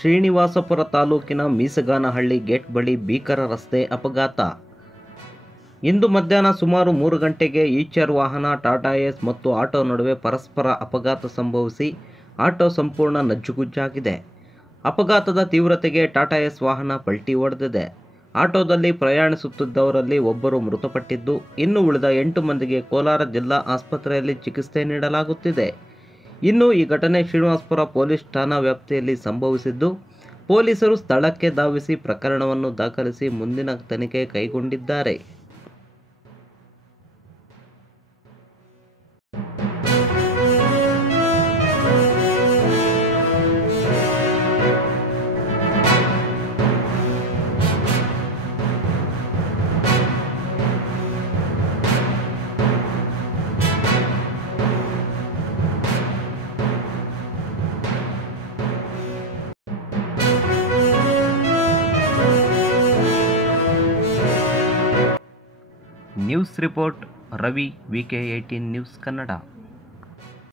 ಶ್ರೀನಿವಾಸಪುರ ತಾಲೂಕಿನ ಮೀಸಗಾನಹಳ್ಳಿ ಗೇಟ್ ಬಳಿ ಭೀಕರ ರಸ್ತೆ ಅಪಘಾತ. ಇಂದು ಮಧ್ಯಾಹ್ನ ಸುಮಾರು 3 ಗಂಟೆಗೆ ಈಚರ್ ವಾಹನ ಟಾಟಾ ಏಸ್ ಮತ್ತು ಆಟೋ ನಡುವೆ ಪರಸ್ಪರ ಅಪಘಾತ ಸಂಭವಿಸಿ ಆಟೋ ಸಂಪೂರ್ಣ ನಜ್ಜುಗುಜ್ಜಾಗಿದೆ. ಅಪಘಾತದ ತೀವ್ರತೆಗೆ ಟಾಟಾ ಏಸ್ ವಾಹನ ಪಲ್ಟಿ ಹೊಡೆದಿದೆ. ಆಟೋದಲ್ಲಿ ಪ್ರಯಾಣಿಸುತ್ತಿದ್ದವರಲ್ಲಿ ಒಬ್ಬರು ಮೃತಪಟ್ಟಿದ್ದು, ಇನ್ನು ಉಳಿದ 8 ಮಂದಿಗೆ ಕೋಲಾರ ಜಿಲ್ಲಾ ಆಸ್ಪತ್ರೆಯಲ್ಲಿ ಚಿಕಿತ್ಸೆ ನೀಡಲಾಗುತ್ತಿದೆ. ಇನ್ನು ಈ ಘಟನೆ ಶ್ರೀನಿವಾಸಪುರ ಪೊಲೀಸ್ ಠಾಣಾ ವ್ಯಾಪ್ತಿಯಲ್ಲಿ ಸಂಭವಿಸಿದ್ದು, ಪೊಲೀಸರು ಸ್ಥಳಕ್ಕೆ ಧಾವಿಸಿ ಪ್ರಕರಣವನ್ನು ದಾಖಲಿಸಿ ಮುಂದಿನ ತನಿಖೆ ಕೈಗೊಂಡಿದ್ದಾರೆ. News report Ravi, VK18 news Kannada.